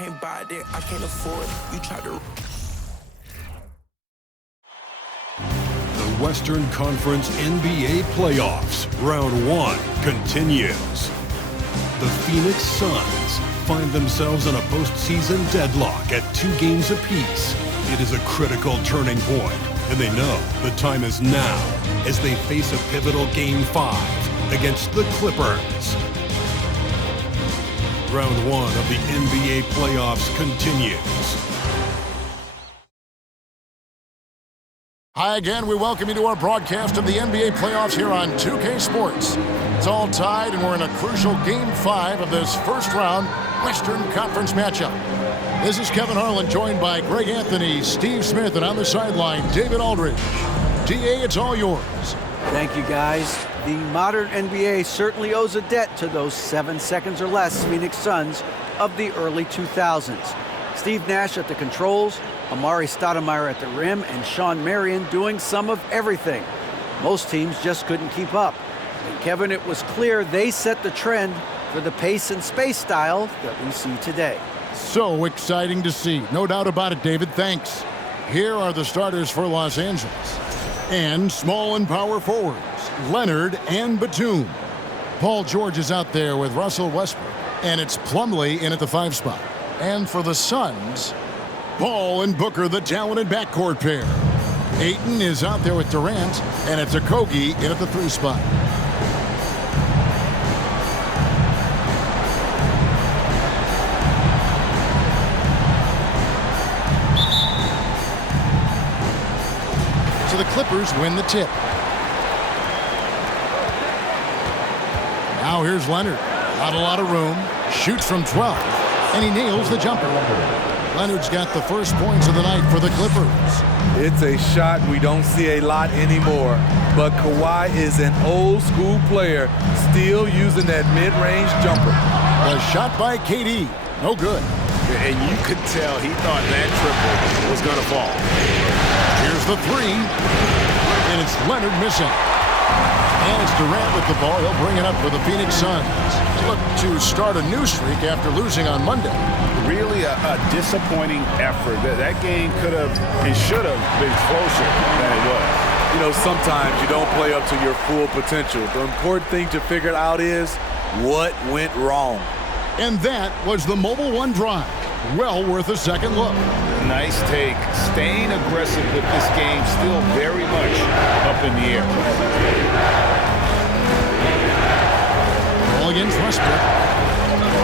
can't buy that, I can't afford it. You try to... The Western Conference NBA playoffs, round 1 continues. The Phoenix Suns find themselves in a postseason deadlock at 2 games apiece. It is a critical turning point, and they know the time is now as they face a pivotal Game 5 against the Clippers. Round 1 of the NBA playoffs continues. Hi again, we welcome you to our broadcast of the NBA playoffs here on 2K Sports. It's all tied and we're in a crucial Game 5 of this first round Western Conference matchup. This is Kevin Harlan joined by Greg Anthony, Steve Smith, and on the sideline, David Aldridge. DA, it's all yours. Thank you, guys. The modern NBA certainly owes a debt to those 7 seconds or less Phoenix Suns of the early 2000s. Steve Nash at the controls, Amari Stoudemire at the rim, and Shawn Marion doing some of everything. Most teams just couldn't keep up. And Kevin, it was clear they set the trend for the pace and space style that we see today. So exciting to see. No doubt about it, David. Thanks. Here are the starters for Los Angeles. And small and power forwards, Leonard and Batum. Paul George is out there with Russell Westbrook. And it's Plumlee in at the 5 spot. And for the Suns, Paul and Booker, the talented backcourt pair. Ayton is out there with Durant, and it's Okogie in at the 3 spot. So the Clippers win the tip. Now here's Leonard. Not a lot of room. Shoots from 12, and he nails the jumper. Leonard's got the first points of the night for the Clippers. It's a shot we don't see a lot anymore, but Kawhi is an old-school player, still using that mid-range jumper. A shot by KD. No good. And you could tell he thought that triple was going to fall. Here's the 3, and it's Leonard missing. And it's Durant with the ball. He'll bring it up for the Phoenix Suns. They look to start a new streak after losing on Monday. Really a disappointing effort. That game could have and should have been closer than it was. You know, sometimes you don't play up to your full potential. The important thing to figure out is what went wrong. And that was the Mobile One drive. Well worth a second look. Nice take. Staying aggressive with this game, still very much up in the air. Ball against Westbrook.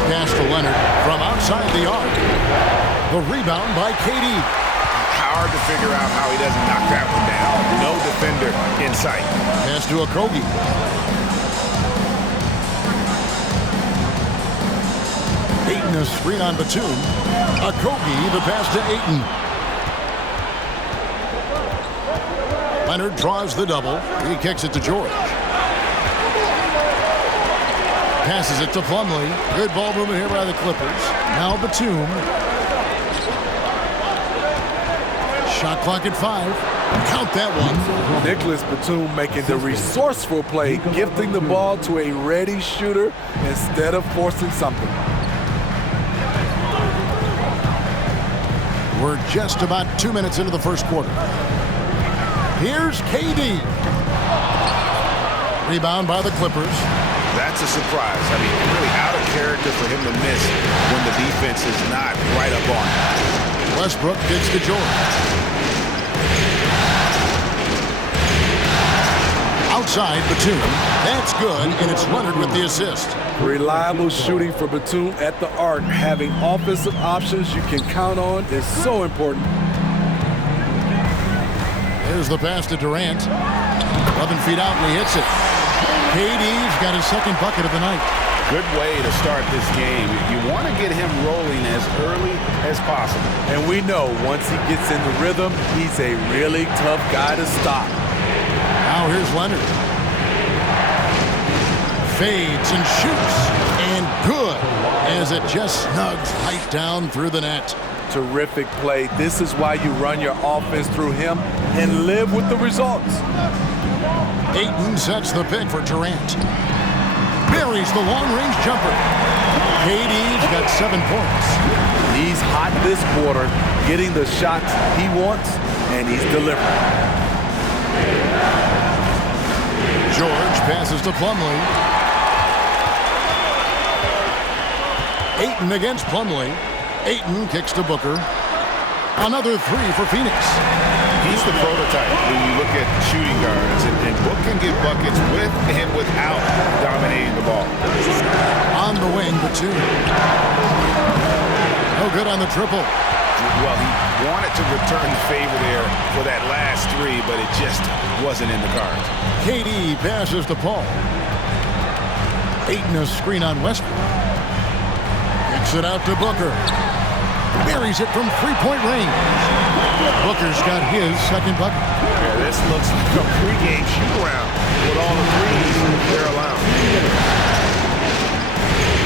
Pass to Leonard from outside the arc. The rebound by KD. Hard to figure out how he doesn't knock that one down. No defender in sight. Pass to Okogie. Ayton a screen on Batum. Okogie the pass to Ayton. Leonard draws the double. He kicks it to George. Passes it to Plumlee. Good ball movement here by the Clippers. Now Batum. Shot clock at 5. Count that one. Nicholas Batum making the resourceful play, gifting the ball to a ready shooter instead of forcing something. We're just about 2 minutes into the first quarter. Here's KD. Rebound by the Clippers. That's a surprise. I mean, really out of character for him to miss when the defense is not right up on him. Westbrook gets to George. Outside Batum. That's good, and it's Leonard with the assist. Reliable shooting for Batum at the arc. Having offensive options you can count on is so important. There's the pass to Durant. 11 feet out, and he hits it. KD's got his second bucket of the night. Good way to start this game. You want to get him rolling as early as possible. And we know once he gets in the rhythm, he's a really tough guy to stop. Now here's Leonard. Fades and shoots. And good as it just snugs right down through the net. Terrific play. This is why you run your offense through him and live with the results. Ayton sets the pick for Durant. Buries the long-range jumper. KD's got 7 points. He's this quarter, getting the shots he wants, and he's delivering. George passes to Plumlee. Ayton against Plumlee. Ayton kicks to Booker. Another three for Phoenix. He's the prototype when you look at shooting guards, and Book can get buckets with and without dominating the ball. On the wing, Batum. No good on the triple. Well, he wanted to return the favor there for that last three, but it just wasn't in the cards. KD passes to Paul. Ayton a screen on Westbrook. Kicks it out to Booker. Buries it from three-point range. Booker's got his second bucket. Yeah, this looks like a pregame shoot-around with all the threes they're allowing.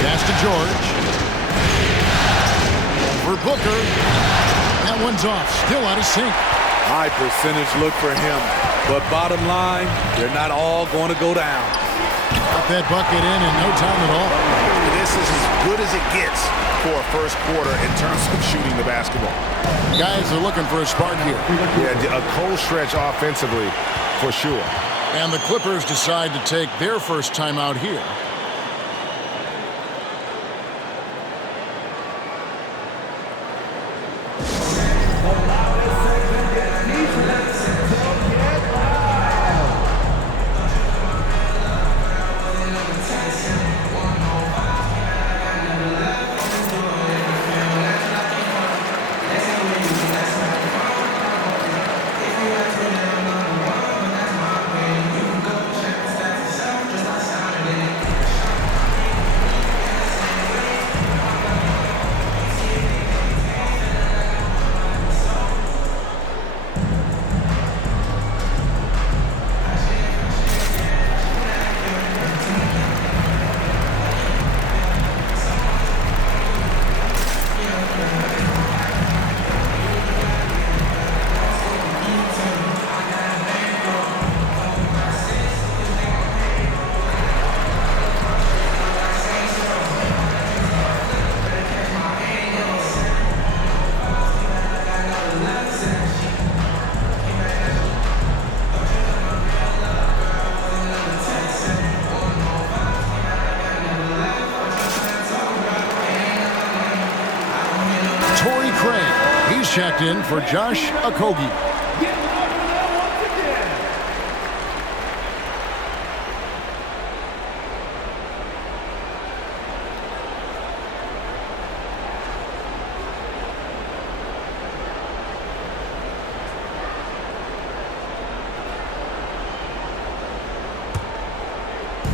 Pass to George. For Booker. That one's off. Still out of sync. High percentage look for him. But bottom line, they're not all going to go down. Got that bucket in no time at all. This is as good as it gets for a first quarter in terms of shooting the basketball. Guys are looking for a spark here. Yeah, a cold stretch offensively for sure. And the Clippers decide to take their first timeout here. Checked in for Josh Okogie.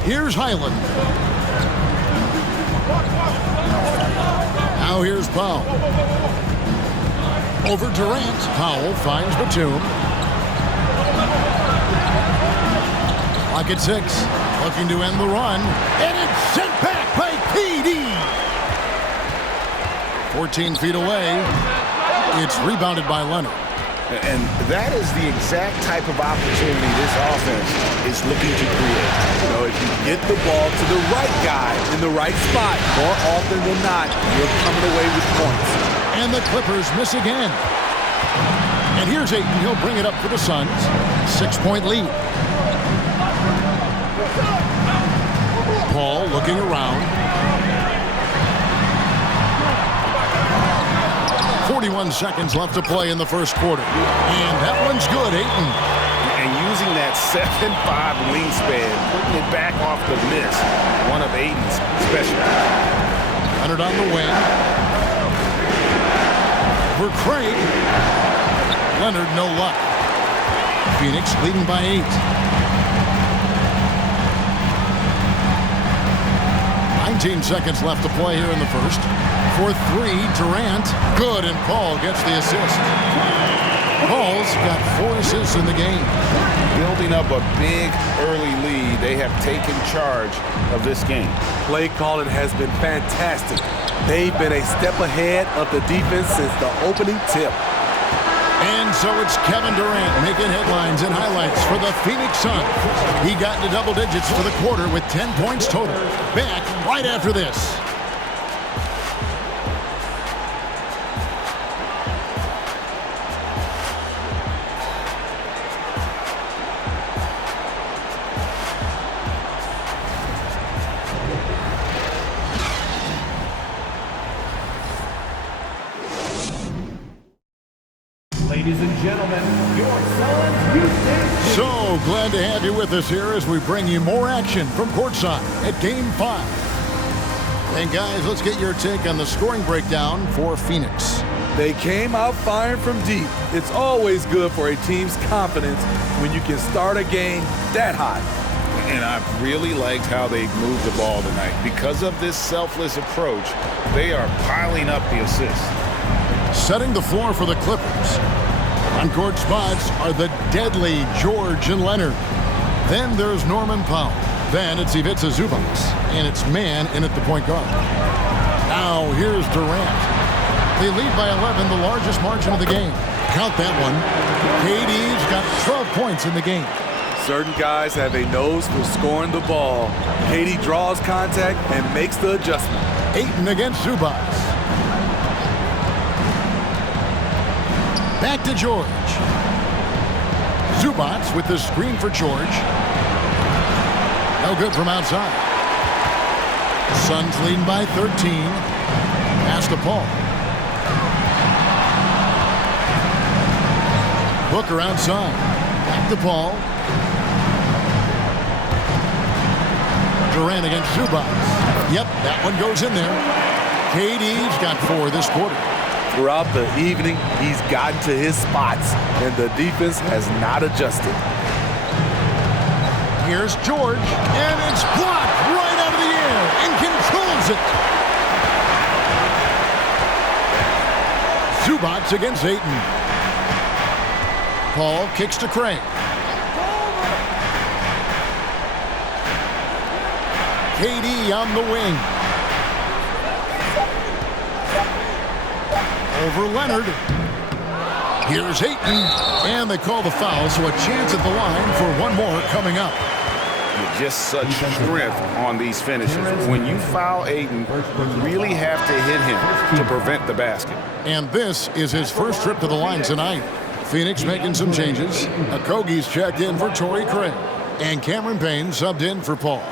Here's Highland. Now here's Powell. Over Durant. Powell finds Batum. Clock at 6. Looking to end the run. And it's sent back by KD. 14 feet away. It's rebounded by Leonard. And that is the exact type of opportunity this offense is looking to create. You know, if you get the ball to the right guy in the right spot, more often than not, you're coming away with points. And the Clippers miss again. And here's Ayton. He'll bring it up for the Suns. 6-point lead. Paul looking around. 41 seconds left to play in the first quarter. And that one's good, Ayton. And using that 7'5" wingspan, putting it back off the miss. One of Ayton's specialties. Leonard on the wing. For Craig. Leonard, no luck. Phoenix leading by 8. 19 seconds left to play here in the first. For 3, Durant. Good, and Paul gets the assist. Paul's got 4 assists in the game. Building up a big early lead, they have taken charge of this game. Play calling has been fantastic. They've been a step ahead of the defense since the opening tip. And so it's Kevin Durant making headlines and highlights for the Phoenix Suns. He got into double digits for the quarter with 10 points total. Back right after this. Ladies and gentlemen, your Suns Houston. So glad to have you with us here as we bring you more action from courtside at Game 5. And guys, let's get your take on the scoring breakdown for Phoenix. They came out firing from deep. It's always good for a team's confidence when you can start a game that hot. And I really liked how they moved the ball tonight. Because of this selfless approach, they are piling up the assists. Setting the floor for the Clippers. On-court spots are the deadly George and Leonard. Then there's Norman Powell. Then it's Ivica Zubac. And it's man in at the point guard. Now here's Durant. They lead by 11, the largest margin of the game. Count that one. KD's got 12 points in the game. Certain guys have a nose for scoring the ball. KD draws contact and makes the adjustment. Ayton against Zubac. Back to George. Zubac with the screen for George. No good from outside. Suns leading by 13. Pass to Paul. Booker outside. Back to Paul. Durant against Zubac. Yep, that one goes in there. KD's got 4 this quarter. Throughout the evening, he's gotten to his spots, and the defense has not adjusted. Here's George, and it's blocked right out of the air and controls it. Zubac against Ayton. Paul kicks to Craig. KD on the wing. Over Leonard. Here's Ayton. And they call the foul, so a chance at the line for one more coming up. Just such strength on these finishes. When you foul Ayton, you really have to hit him to prevent the basket. And this is his first trip to the line tonight. Phoenix making some changes. Okogie's checked in for Torrey Craig. And Cameron Payne subbed in for Paul.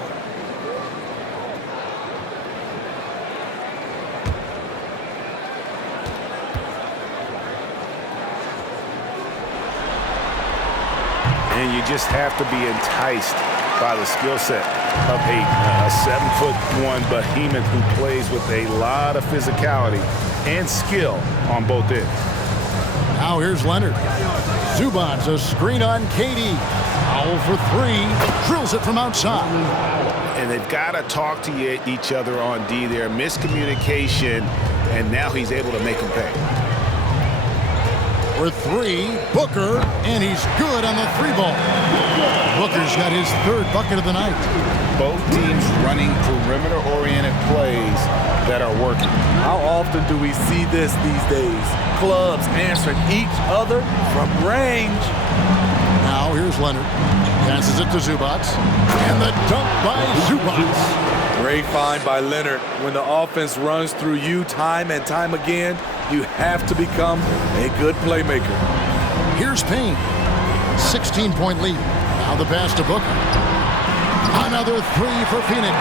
And you just have to be enticed by the skill set of a 7'1" behemoth who plays with a lot of physicality and skill on both ends. Now here's Leonard. Zubac, a screen on KD. Foul for 3. Drills it from outside. And they've got to talk to each other on D there. Miscommunication, and now he's able to make them pay. For 3, Booker, and he's good on the 3-ball. Booker's got his 3rd bucket of the night. Both teams running perimeter-oriented plays that are working. How often do we see this these days? Clubs answering each other from range. Now here's Leonard. Passes it to Zubac. And the dunk by Zubac. Great find by Leonard. When the offense runs through you time and time again, you have to become a good playmaker. Here's Payne. 16-point lead. Now the pass to Booker. Another 3 for Phoenix.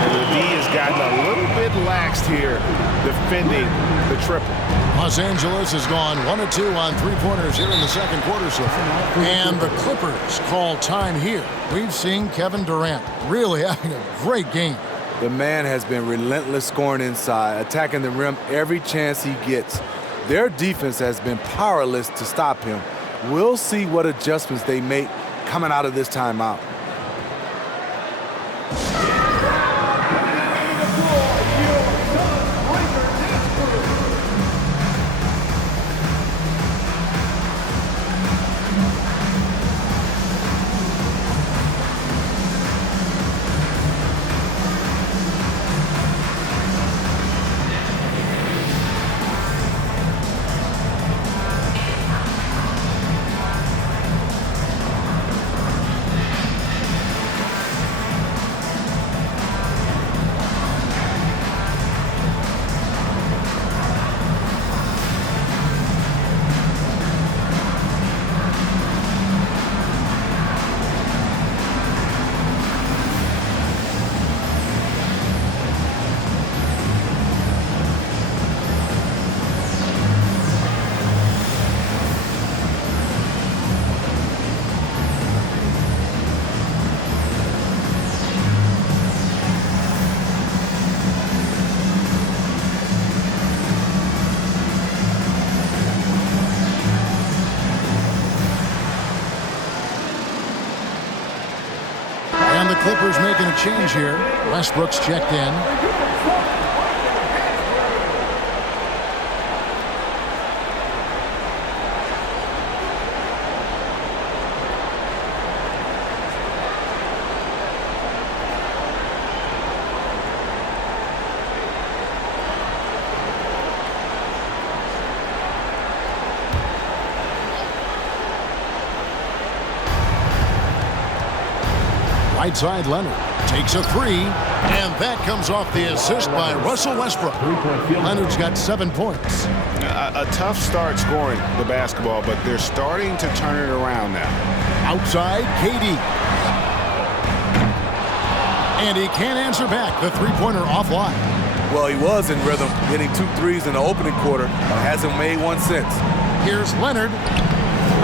And the D has gotten a little bit laxed here defending the triple. Los Angeles has gone 1 of 2 on 3-pointers here in the second quarter so far. And the Clippers call time here. We've seen Kevin Durant really having a great game. The man has been relentless scoring inside, attacking the rim every chance he gets. Their defense has been powerless to stop him. We'll see what adjustments they make coming out of this timeout. Clippers making a change here. Westbrook's checked in. Right side, Leonard takes a three, and that comes off the assist by Russell Westbrook. Leonard's got 7 points. A tough start scoring the basketball, but they're starting to turn it around now. Outside, KD. And he can't answer back. The three-pointer offline. Well, he was in rhythm, hitting 2 threes in the opening quarter. Hasn't made one since. Here's Leonard.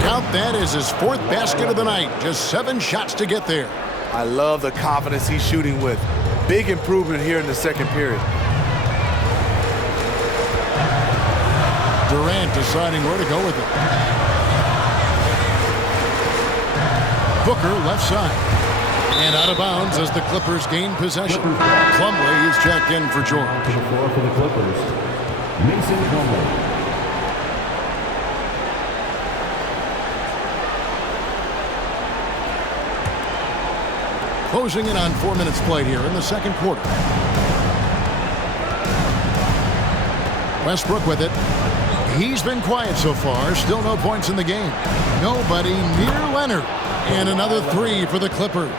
Count that as his 4th basket of the night. Just 7 shots to get there. I love the confidence he's shooting with. Big improvement here in the second period. Durant deciding where to go with it. Booker left side. And out of bounds as the Clippers gain possession. Plumlee is checked in for George. On the floor for the Clippers, Mason Plumlee. Closing in on 4 minutes played here in the second quarter. Westbrook with it. He's been quiet so far. Still no points in the game. Nobody near Leonard. And another 3 for the Clippers.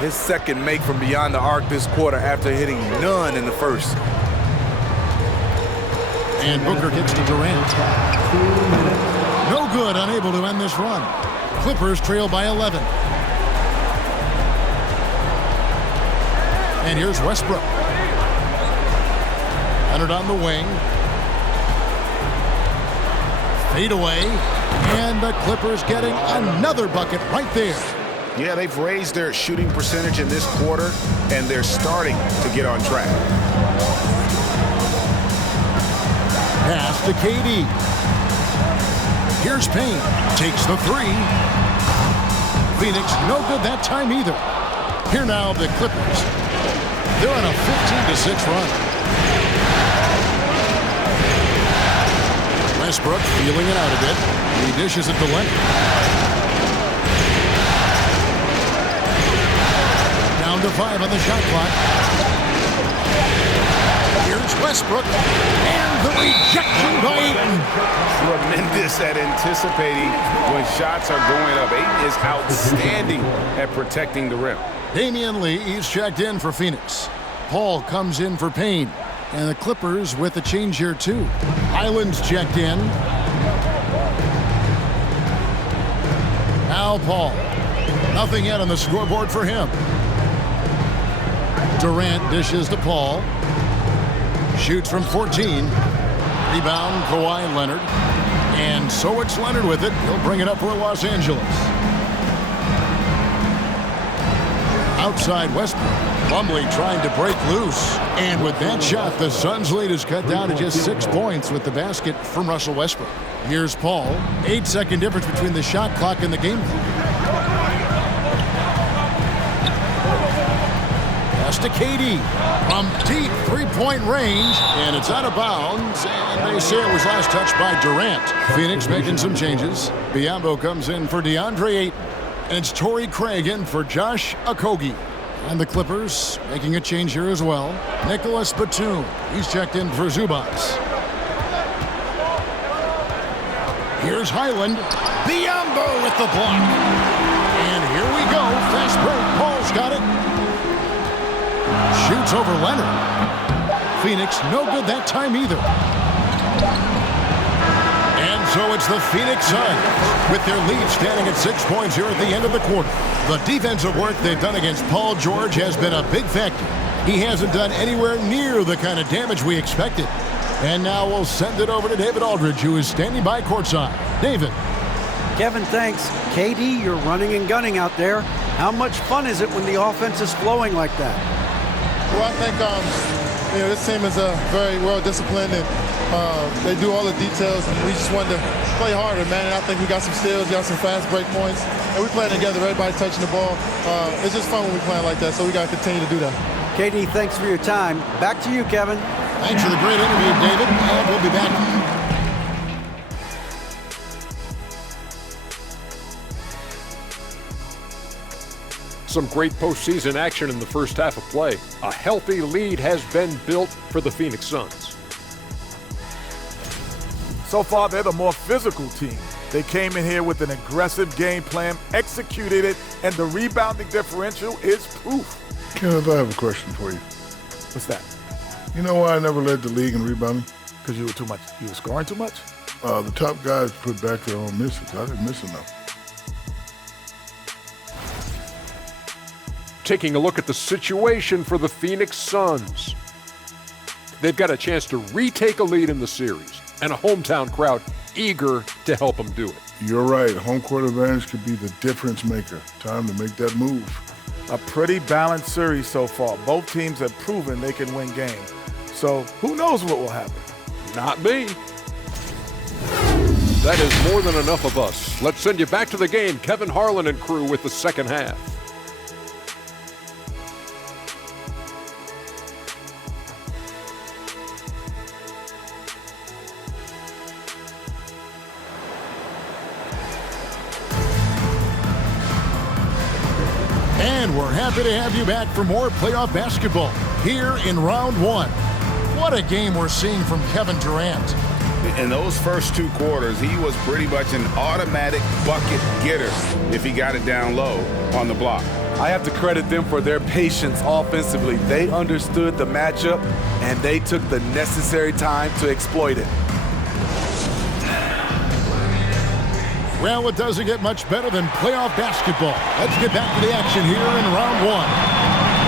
His second make from beyond the arc this quarter after hitting none in the first. And Booker gets to Durant. No good, unable to end this run. Clippers trail by 11. And here's Westbrook. Leonard on the wing. Fade away. And the Clippers getting another bucket right there. Yeah, they've raised their shooting percentage in this quarter, and they're starting to get on track. Pass to KD. Here's Payne. Takes the 3. Phoenix no good that time either. Here now the Clippers. They're on a 15-6 run. Westbrook feeling it out a bit. He dishes it to Leonard. Down to 5 on the shot clock. Here's Westbrook. And the rejection by Ayton. Tremendous at anticipating when shots are going up. Ayton is outstanding at protecting the rim. Damian Lee is checked in for Phoenix. Paul comes in for Payne. And the Clippers with a change here too. Island's checked in. Now Paul. Nothing yet on the scoreboard for him. Durant dishes to Paul. Shoots from 14. Rebound, Kawhi Leonard. And so it's Leonard with it. He'll bring it up for Los Angeles. Outside Westbrook. Plumlee trying to break loose. And with that shot, the Suns' lead is cut down to just 6 points with the basket from Russell Westbrook. Here's Paul. 8-second difference between the shot clock and the game clock. Pass to KD. From deep three-point range. And it's out of bounds. And they say it was last touched by Durant. Phoenix making some changes. Biyombo comes in for DeAndre Ayton. And it's Torrey Craig in for Josh Okogie. And the Clippers making a change here as well. Nicholas Batum. He's checked in for Zubac. Here's Highland. Biyombo with the block. And here we go. Fast break. Paul's got it. Shoots over Leonard. Phoenix no good that time either. And so it's the Phoenix Suns with their lead standing at 6 points here at the end of the quarter. The defensive work they've done against Paul George has been a big factor. He hasn't done anywhere near the kind of damage we expected. And now we'll send it over to David Aldridge, who is standing by courtside. David. Kevin, thanks. KD, you're running and gunning out there. How much fun is it when the offense is flowing like that? Well, I think this team is very well disciplined, and They do all the details, and we just wanted to play harder, man. And I think we got some steals, got some fast break points, and we playing together. Everybody touching the ball. It's just fun when we playing like that, so we got to continue to do that. KD, thanks for your time. Back to you, Kevin. Thanks for the great interview, David, and we'll be back. Some great postseason action in the first half of play. A healthy lead has been built for the Phoenix Suns. So far, they're the more physical team. They came in here with an aggressive game plan, executed it, and the rebounding differential is proof. Kenneth, I have a question for you. What's that? You know why I never led the league in rebounding? Because you were scoring too much? The top guys put back their own misses. I didn't miss enough. Taking a look at the situation for the Phoenix Suns. They've got a chance to retake a lead in the series, and a hometown crowd eager to help them do it. You're right. Home court advantage could be the difference maker. Time to make that move. A pretty balanced series so far. Both teams have proven they can win games. So who knows what will happen? Not me. That is more than enough of us. Let's send you back to the game. Kevin Harlan and crew with the second half. And we're happy to have you back for more playoff basketball here in round one. What a game we're seeing from Kevin Durant. In those first two quarters, he was pretty much an automatic bucket getter if he got it down low on the block. I have to credit them for their patience offensively. They understood the matchup, and they took the necessary time to exploit it. Well, it doesn't get much better than playoff basketball. Let's get back to the action here in round one.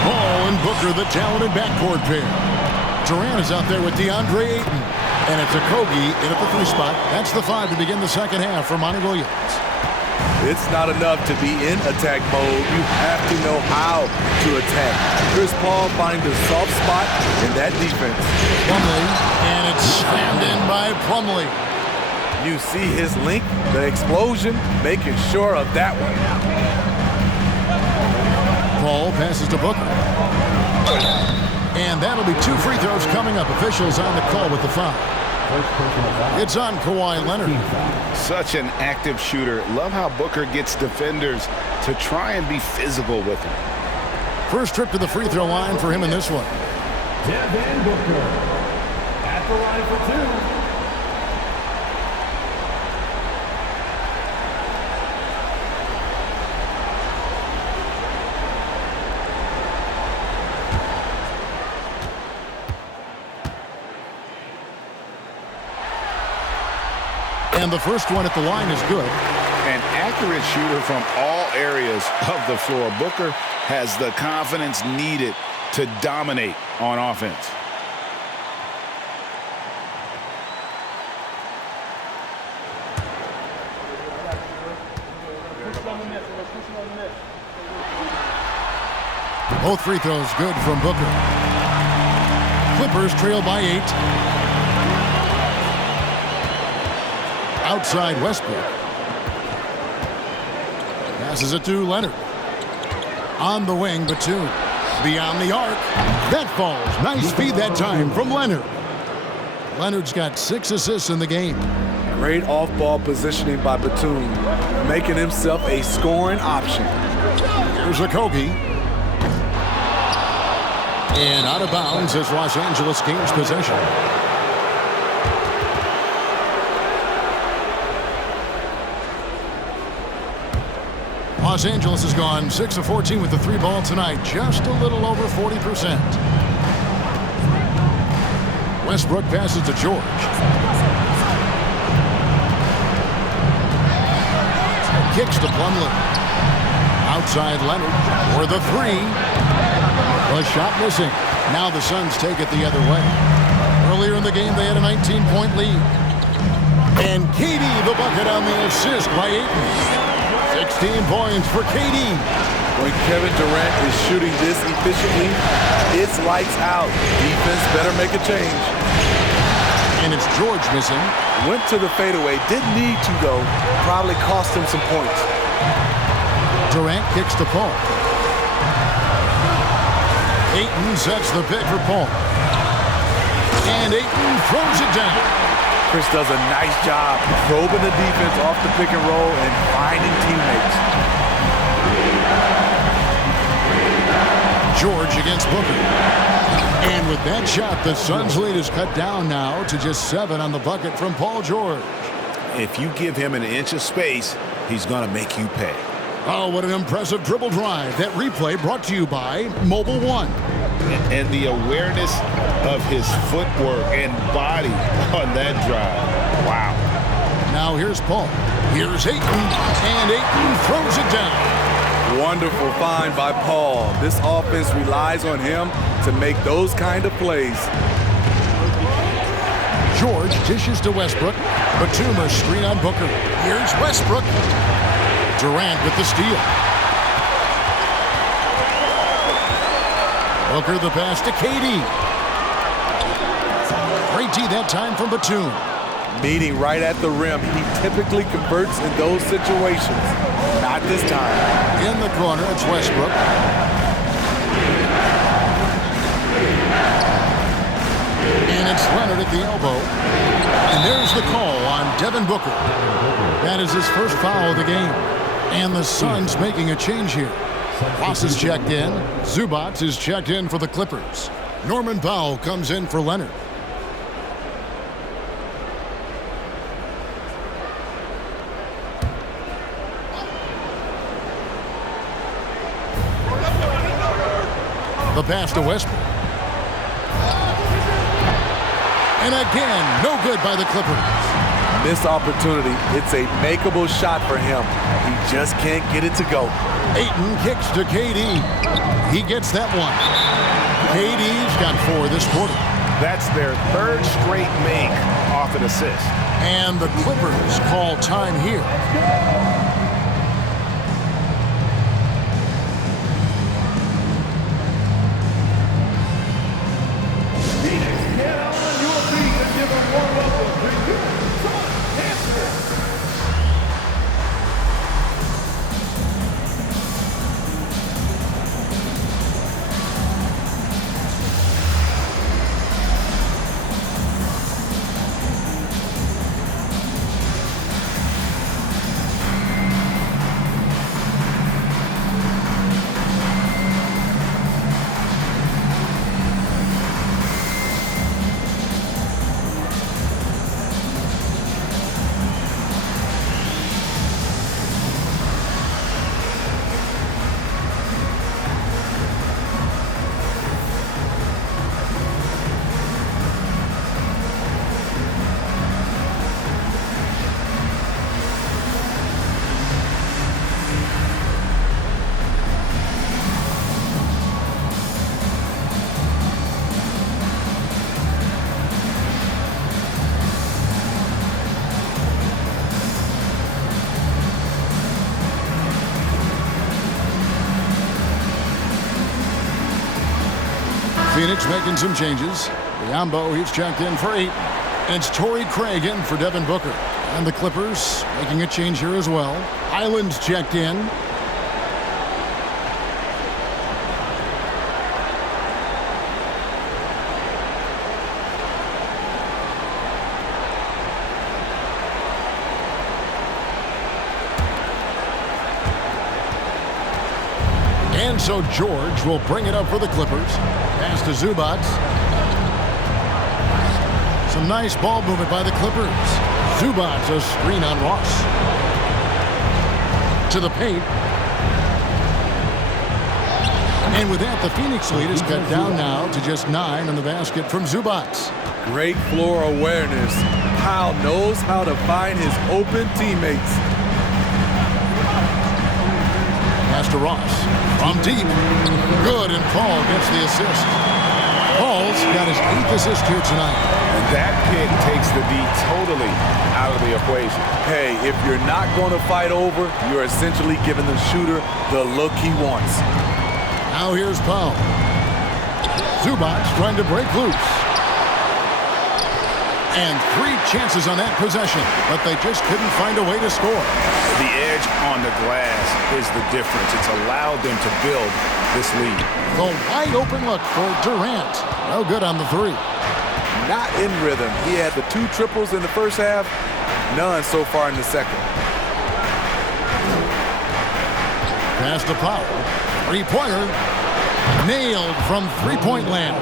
Paul and Booker, the talented backcourt pair. Durant is out there with DeAndre Ayton. And it's Okogie in at the 3 spot. That's the 5 to begin the second half for Monty Williams. It's not enough to be in attack mode. You have to know how to attack. Chris Paul finds a soft spot in that defense. Plumlee, and it's slammed in by Plumlee. You see his length, the explosion, making sure of that one. Paul passes to Booker. And that'll be 2 free throws coming up. Officials on the call with the foul. It's on Kawhi Leonard. Such an active shooter. Love how Booker gets defenders to try and be physical with him. First trip to the free throw line for him in this one. Devin Booker at the line for 2. And the first one at the line is good. An accurate shooter from all areas of the floor. Booker has the confidence needed to dominate on offense. Both free throws good from Booker. Clippers trail by 8. Outside Westbrook. Passes it to Leonard. On the wing, Batum. Beyond the arc. That falls. Nice feed that time from Leonard. Leonard's got 6 assists in the game. Great off-ball positioning by Batum, making himself a scoring option. Here's Okogie. And out of bounds as Los Angeles gains possession. Los Angeles has gone 6 of 14 with the 3 ball tonight, just a little over 40%. Westbrook passes to George. Kicks to Plumlee. Outside Leonard for the 3. The shot missing. Now the Suns take it the other way. Earlier in the game, they had a 19-point lead. And KD the bucket on the assist by Ayton. 16 points for KD. When Kevin Durant is shooting this efficiently, it's lights out. Defense better make a change. And it's George missing. Went to the fadeaway. Didn't need to, though. Probably cost him some points. Durant kicks to Paul. Ayton sets the pick for Paul. And Ayton throws it down. Chris does a nice job probing the defense off the pick and roll and finding teammates. George against Booker. And with that shot, the Suns' lead is cut down now to just 7 on the bucket from Paul George. If you give him an inch of space, he's going to make you pay. Oh, what an impressive dribble drive. That replay brought to you by Mobile One. And the awareness of his footwork and body on that drive. Wow. Now here's Paul. Here's Ayton. And Ayton throws it down. Wonderful find by Paul. This offense relies on him to make those kind of plays. George dishes to Westbrook. Batum a screen on Booker. Here's Westbrook. Durant with the steal. Booker the pass to KD. Great D that time from Batum. Meeting right at the rim. He typically converts in those situations. Not this time. In the corner, it's Westbrook. And it's Leonard at the elbow. And there's the call on Devin Booker. That is his first foul of the game. And the Suns making a change here. Ross is checked in. Zubac is checked in for the Clippers. Norman Powell comes in for Leonard. The pass to Westbrook. And again, no good by the Clippers. Missed opportunity. It's a makeable shot for him. He just can't get it to go. Ayton kicks to KD. He gets that one. KD's got 4 this quarter. That's their 3rd straight make off an assist. And the Clippers call time here. Phoenix making some changes. Biyombo, he's checked in for 8. And it's Torrey Craig in for Devin Booker. And the Clippers making a change here as well. Island's checked in. And so George will bring it up for the Clippers. Pass to Zubac. Some nice ball movement by the Clippers. Zubac a screen on Ross. To the paint. And with that, the Phoenix lead is cut down now to just 9 on the basket from Zubac. Great floor awareness. Kyle knows how to find his open teammates. Pass to Ross. From deep. Good, and Paul gets the assist. Paul's got his 8th assist here tonight. And that pick takes the D totally out of the equation. Hey, if you're not going to fight over, you're essentially giving the shooter the look he wants. Now here's Powell. Zubac trying to break loose. And 3 chances on that possession, but they just couldn't find a way to score. The edge on the glass is the difference. It's allowed them to build this lead. The wide open look for Durant. No good on the 3. Not in rhythm. He had the 2 triples in the first half, none so far in the second. Pass to Powell. 3-pointer. Nailed from 3-point land.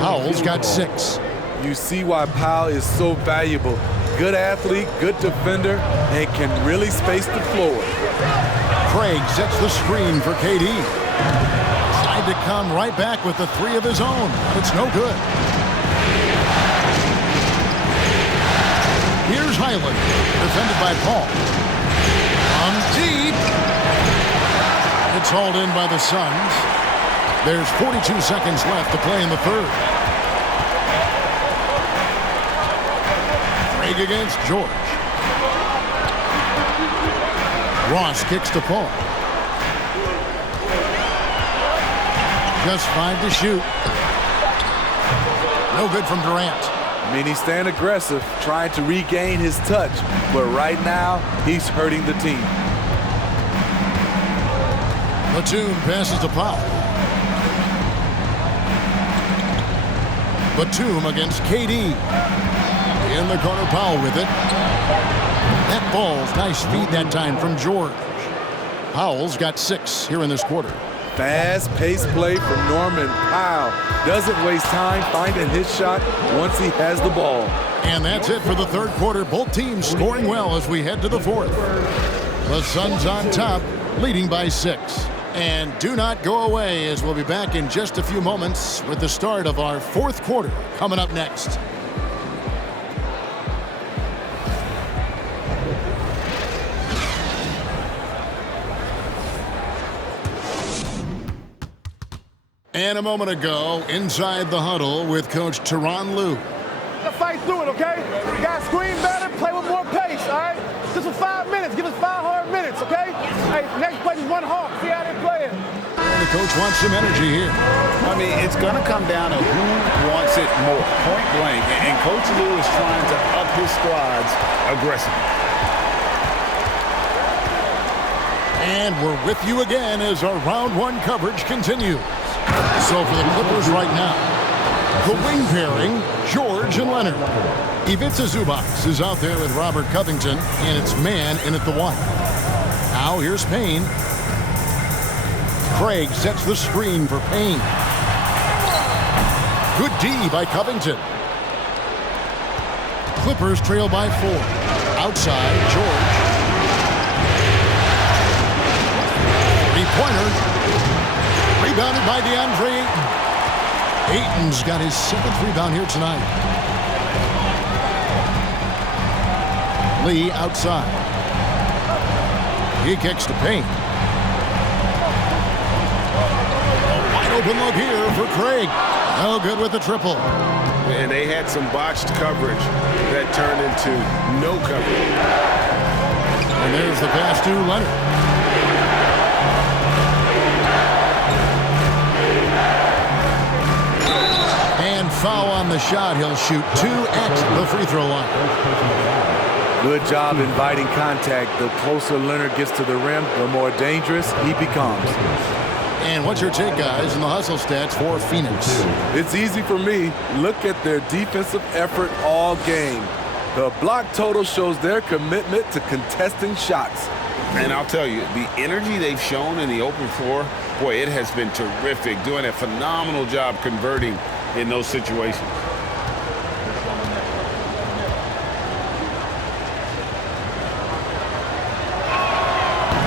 Powell's got 6. You see why Powell is so valuable. Good athlete, good defender, and can really space the floor. Craig sets the screen for KD. Tried to come right back with the 3 of his own. It's no good. Here's Highland, defended by Paul. On deep. It's hauled in by the Suns. There's 42 seconds left to play in the third. Craig against George. Ross kicks to Paul. Just 5 to shoot. No good from Durant. I mean, he's staying aggressive, trying to regain his touch, but right now, he's hurting the team. Batum passes to Powell. Batum against KD. In the corner, Powell with it. That ball's nice feed that time from George. Powell's got 6 here in this quarter. Fast-paced play from Norman Powell. Doesn't waste time finding his shot once he has the ball. And that's it for the third quarter. Both teams scoring well as we head to the fourth. The Suns on top, leading by 6. And do not go away, as we'll be back in just a few moments with the start of our fourth quarter coming up next. And a moment ago, inside the huddle with Coach Tyronn Lue. Fight through it, okay? You guys screen better, play with more pace, all right? Just for 5 minutes. Give us 5 hard minutes, okay? Hey, next play is 1 hard. See how they're playing. And the coach wants some energy here. I mean, it's going to come down to who wants it more, point blank. And Coach Lue is trying to up his squads aggressively. And we're with you again as our round 1 coverage continues. So for the Clippers right now, the wing pairing, George and Leonard. Ivica Zubac is out there with Robert Covington, and it's man in at the 1. Now here's Payne. Craig sets the screen for Payne. Good D by Covington. Clippers trail by 4. Outside, George. 3-pointer. Rebounded by DeAndre Ayton. Ayton's got his 7th rebound here tonight. Lee outside. He kicks to Payne. A wide open look here for Craig. No good with the triple. And they had some botched coverage that turned into no coverage. And there's the pass to Leonard. Foul on the shot. He'll shoot 2 at the free throw line. Good job inviting contact. The closer Leonard gets to the rim, the more dangerous he becomes. And what's your take, guys, in the hustle stats for Phoenix? It's easy for me. Look at their defensive effort all game. The block total shows their commitment to contesting shots. And I'll tell you, the energy they've shown in the open floor, boy, it has been terrific. Doing a phenomenal job converting in those situations.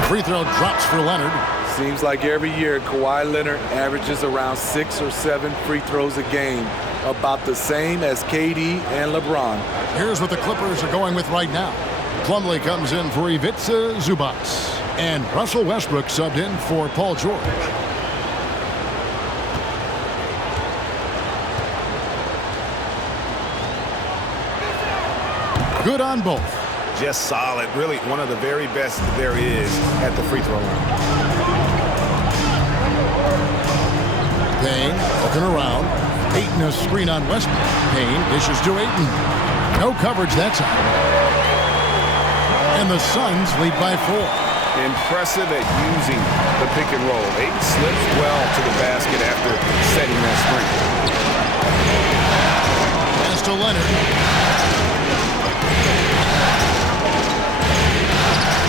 Free throw drops for Leonard. Seems like every year Kawhi Leonard averages around 6 or 7 free throws a game, about the same as KD and LeBron. Here's what the Clippers are going with right now. Plumlee comes in for Ivica Zubac, and Russell Westbrook subbed in for Paul George. Good on both. Just solid. Really one of the very best there is at the free throw line. Payne looking around. Ayton a screen on Westbrook. Payne dishes to Ayton. No coverage that time. And the Suns lead by 4. Impressive at using the pick and roll. Ayton slips well to the basket after setting that screen. Pass to Leonard.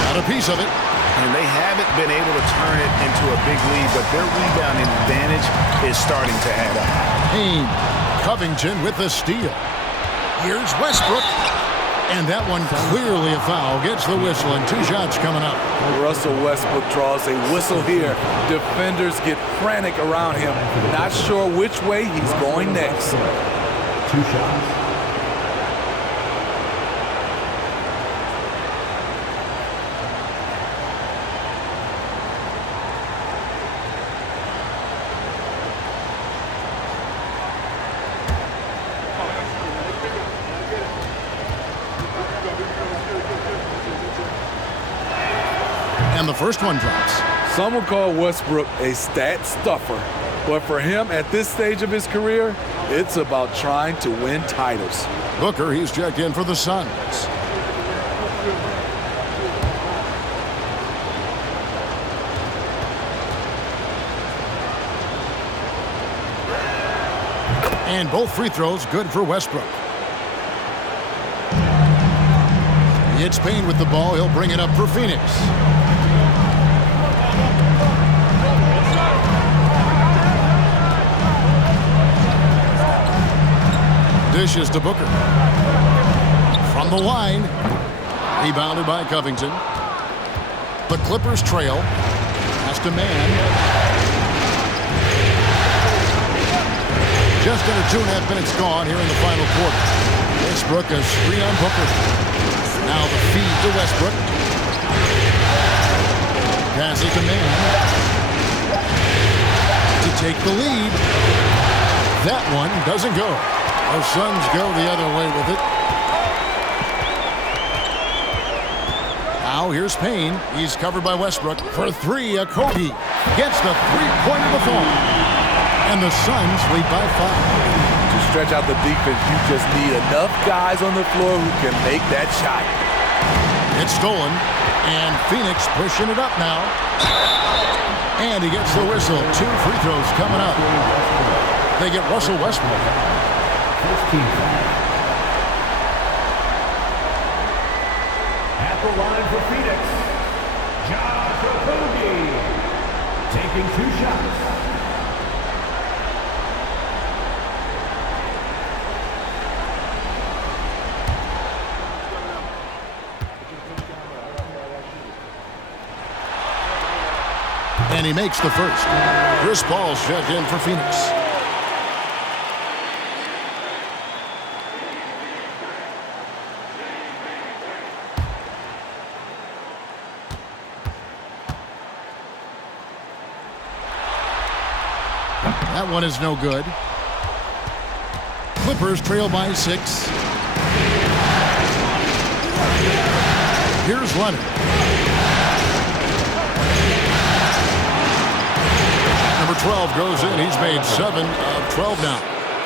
Got a piece of it. And they haven't been able to turn it into a big lead, but their rebounding advantage is starting to add up. Payne. Covington with the steal. Here's Westbrook. And that one clearly a foul. Gets the whistle, and 2 shots coming up. Russell Westbrook draws a whistle here. Defenders get frantic around him, not sure which way he's going next. 2 shots. And the first one drops. Some would call Westbrook a stat stuffer, but for him at this stage of his career, it's about trying to win titles. Booker, he's checked in for the Suns. And both free throws good for Westbrook. It's Payne with the ball. He'll bring it up for Phoenix. Dishes to Booker. From the line. Rebounded by Covington. The Clippers trail. Pass to Mann. Just under 2.5 minutes gone here in the final quarter. Westbrook a screen on Booker. Now the feed to Westbrook. Pass it to Mann. To take the lead. That one doesn't go. The Suns go the other way with it. Now here's Payne. He's covered by Westbrook. For 3, Okogie gets the three-pointer to fall. And the Suns lead by 5. To stretch out the defense, you just need enough guys on the floor who can make that shot. It's stolen, and Phoenix pushing it up now. And he gets the whistle. 2 free throws coming up. They get Russell Westbrook. At the line for Phoenix, Josh Okogie, taking 2 shots. And he makes the first. Chris Paul's checked in for Phoenix. That one is no good. Clippers trail by 6. Here's Leonard. Number 12 goes in. He's made 7 of 12 now.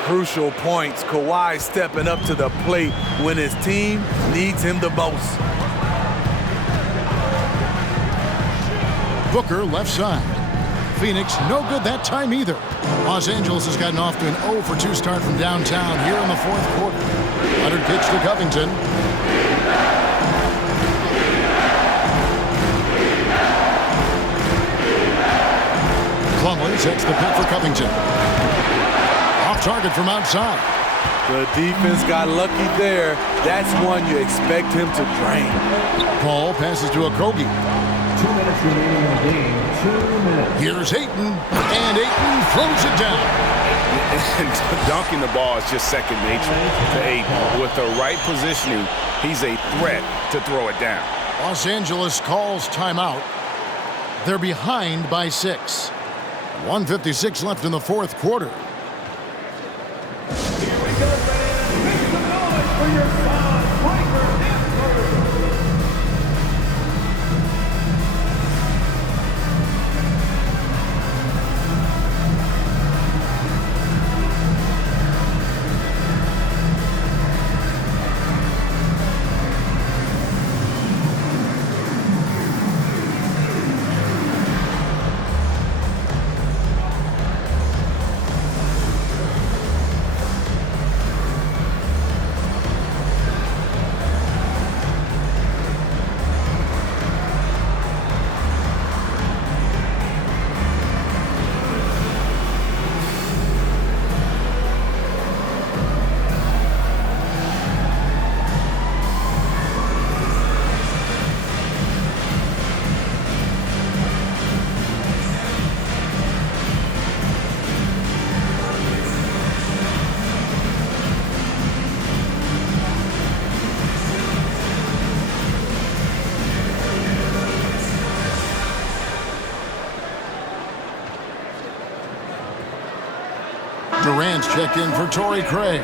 Crucial points. Kawhi stepping up to the plate when his team needs him the most. Booker left side. Phoenix no good that time either. Los Angeles has gotten off to an 0 for 2 start from downtown here in the 4th quarter. Leonard pitch to Covington. Plumlee sets the pick for Covington. Off target from outside. The defense got lucky there. That's one you expect him to drain. Paul passes to Okogie. 2 minutes remaining in the game. 2 minutes. Here's Ayton, and Ayton throws it down. And dunking the ball is just second nature to Ayton. With the right positioning, he's a threat to throw it down. Los Angeles calls timeout. They're behind by 6. 1:56 left in the 4th quarter. Here we go, man. Make some noise for your son, Riker Hamburg. Nance checked in for Torrey Craig.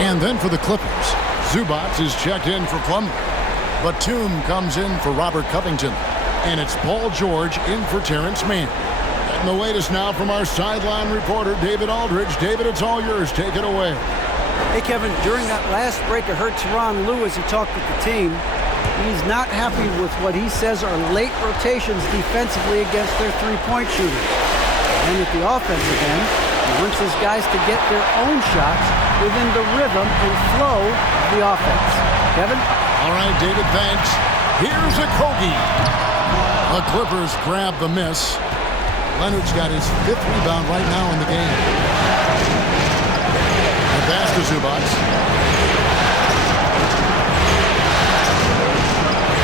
And then for the Clippers, Zubac is checked in for Plumlee. Batum comes in for Robert Covington. And it's Paul George in for Terrence Mann. And the latest now from our sideline reporter, David Aldridge. David, it's all yours. Take it away. Hey, Kevin, during that last break, I heard Tyronn Lue as he talked with the team. He's not happy with what he says are late rotations defensively against their three-point shooters. And at the offensive end, he wants his guys to get their own shots within the rhythm and flow of the offense. Kevin? All right, David, thanks. Here's a Kogi. The Clippers grab the miss. Leonard's got his 5th rebound right now in the game. The pass to Zubac.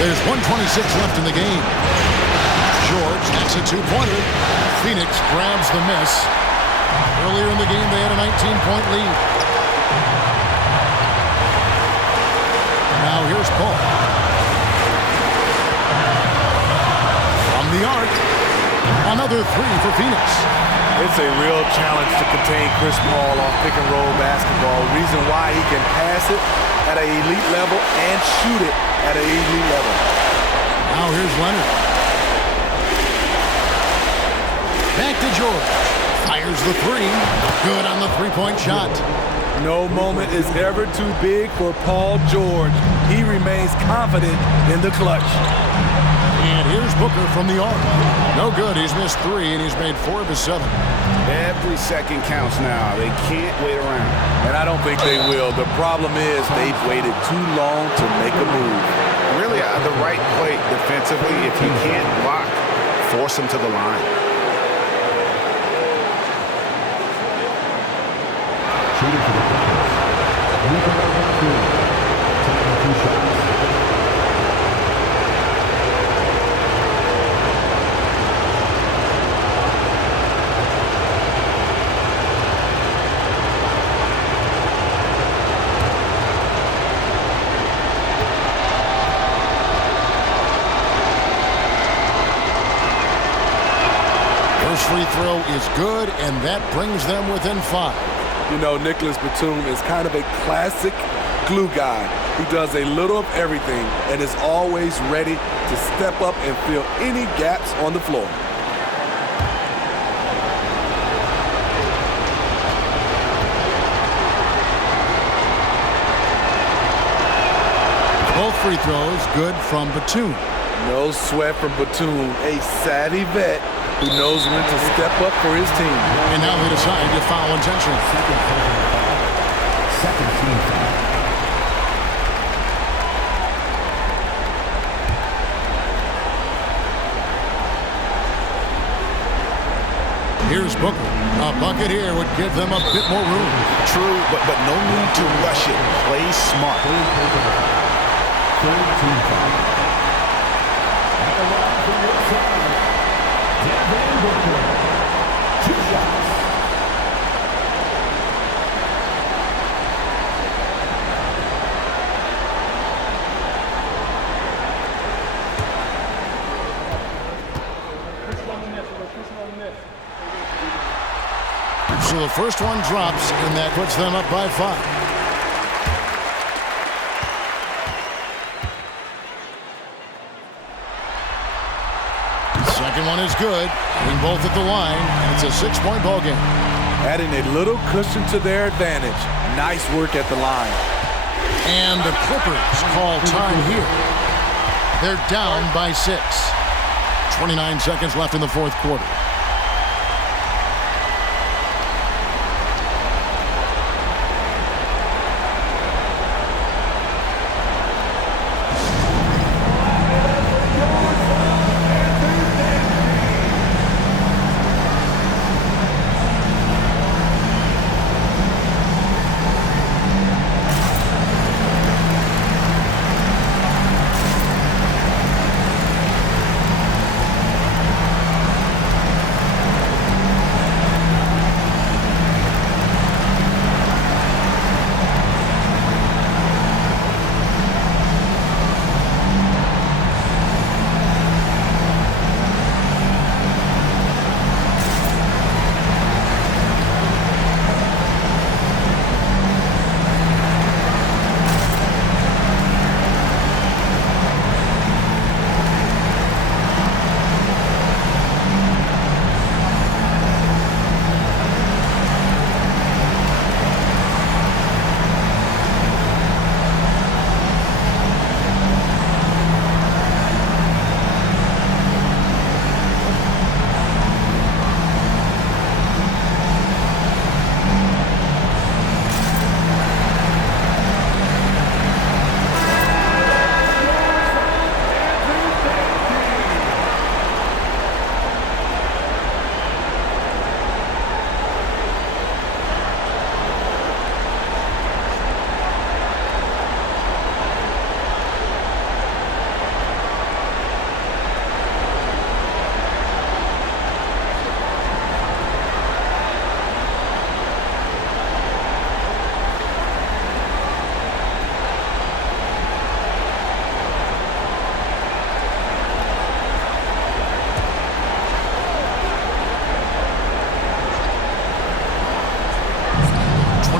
There's 1:26 left in the game. George hits a two-pointer. Phoenix grabs the miss. Earlier in the game, they had a 19-point lead. Now here's Paul. From the arc. Another three for Phoenix. It's a real challenge to contain Chris Paul on pick-and-roll basketball. Reason why he can pass it at an elite level and shoot it at an elite level. Now here's Leonard. Back to George. Fires the three. Good on the three-point shot. No moment is ever too big for Paul George. He remains confident in the clutch. And here's Booker from the arc. No good. He's missed 3, and he's made 4 of his 7. Every second counts now. They can't wait around. And I don't think they will. The problem is they've waited too long to make a move. Really, the right play defensively. If you can't block, force them to the line. Shooting for the Clippers. Nikola Batum, taking 2 shots. First free throw is good, and that brings them within 5. You know, Nicholas Batum is kind of a classic glue guy. He does a little of everything and is always ready to step up and fill any gaps on the floor. Both free throws good from Batum. No sweat from Batum, a savvy vet who knows when to step up for his team. And now they decide to foul intentionally. Second team foul. Here's Booker. A bucket here would give them a bit more room. True, but no need to rush it. Play smart. Third team foul. At the line from your side, Devin Booker. 2 shots. So the first one drops, and that puts them up by 5. Second one is good. Hitting both at the line, and it's a 6-point ball game. Adding a little cushion to their advantage. Nice work at the line. And the Clippers call time here. They're down by 6. 29 seconds left in the fourth quarter.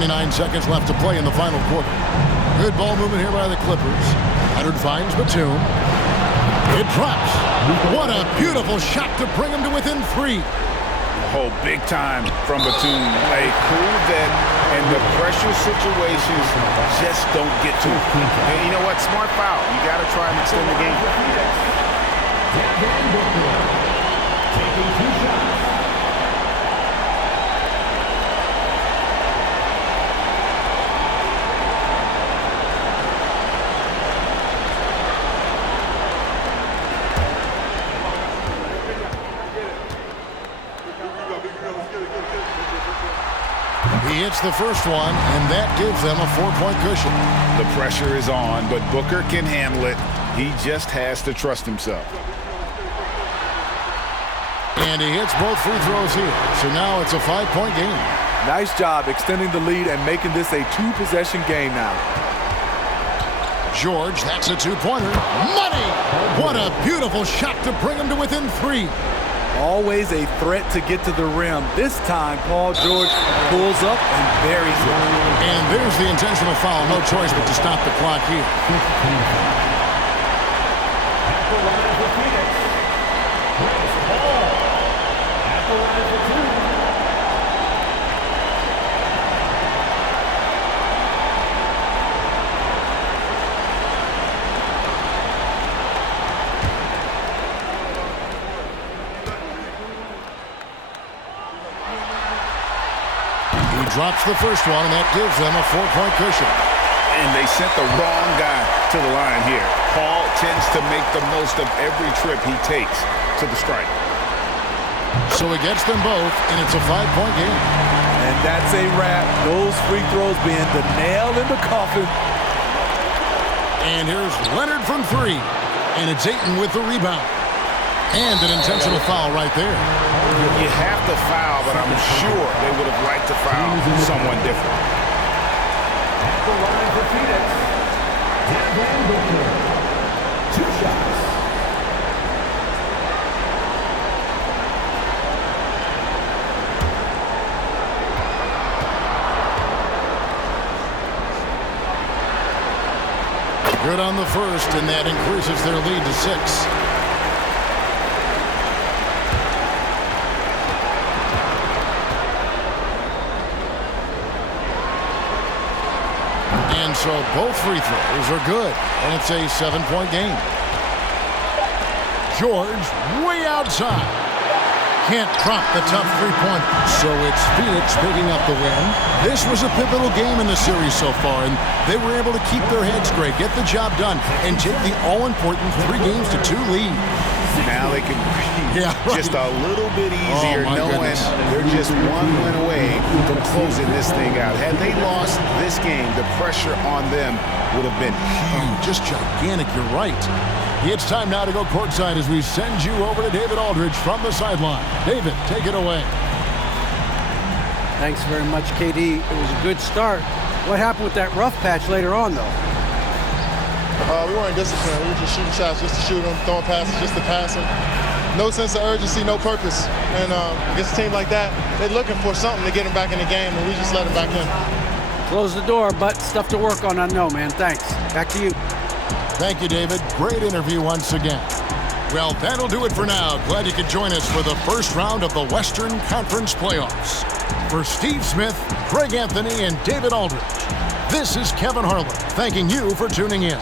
29 seconds left to play in the final quarter. Good ball movement here by the Clippers. Leonard finds Batum. It drops. What a beautiful shot to bring him to within 3. Oh, big time from Batum. A cool vet, and the pressure situations just don't get to him. And you know what? Smart foul. You got to try and extend the game. Devin Booker taking 2 shots. He hits the first one, and that gives them a 4-point cushion. The pressure is on, but Booker can handle it. He just has to trust himself. And he hits both free throws here. So now it's a 5-point game. Nice job extending the lead and making this a 2-possession game now. George, that's a 2-pointer. Money! What a beautiful shot to bring him to within 3. Always a threat to get to the rim. This time, Paul George pulls up and buries it. And there's the intentional foul. No choice but to stop the clock here. At the line for Phoenix, Chris Paul. At the line for 2. Drops the first one, and that gives them a 4-point cushion. And they sent the wrong guy to the line here. Paul tends to make the most of every trip he takes to the stripe. So he gets them both, and it's a 5-point game. And that's a wrap. Those free throws being the nail in the coffin. And here's Leonard from 3. And it's Ayton with the rebound. And an intentional foul right there. You have to foul, but I'm sure they would have liked to foul someone different. At the line for Phoenix, Devin Booker. 2 shots. Good on the first, and that increases their lead to 6. So both free throws are good, and it's a 7-point game. George way outside. Can't drop the tough 3-pointer. So it's Phoenix picking up the win. This was a pivotal game in the series so far, and they were able to keep their heads straight, get the job done, and take the all-important 3-2 lead. Now they can breathe just a little bit easier, knowing they're just 1 win away from closing this thing out. Had they lost this game, the pressure on them would have been huge. Just gigantic, you're right. It's time now to go courtside as we send you over to David Aldridge from the sideline. David, take it away. Thanks very much, KD. It was a good start. What happened with that rough patch later on, though? We weren't disciplined. We were just shooting shots just to shoot them, throwing passes just to pass them. No sense of urgency, no purpose. And against a team like that, they're looking for something to get them back in the game, and we just let them back in. Close the door, but stuff to work on, I know, man. Thanks. Back to you. Thank you, David. Great interview once again. Well, that'll do it for now. Glad you could join us for the first round of the Western Conference Playoffs. For Steve Smith, Craig Anthony, and David Aldridge, this is Kevin Harlan thanking you for tuning in.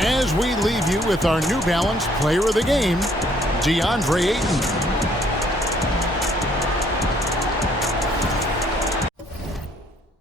As we leave you with our New Balance Player of the Game, DeAndre Ayton.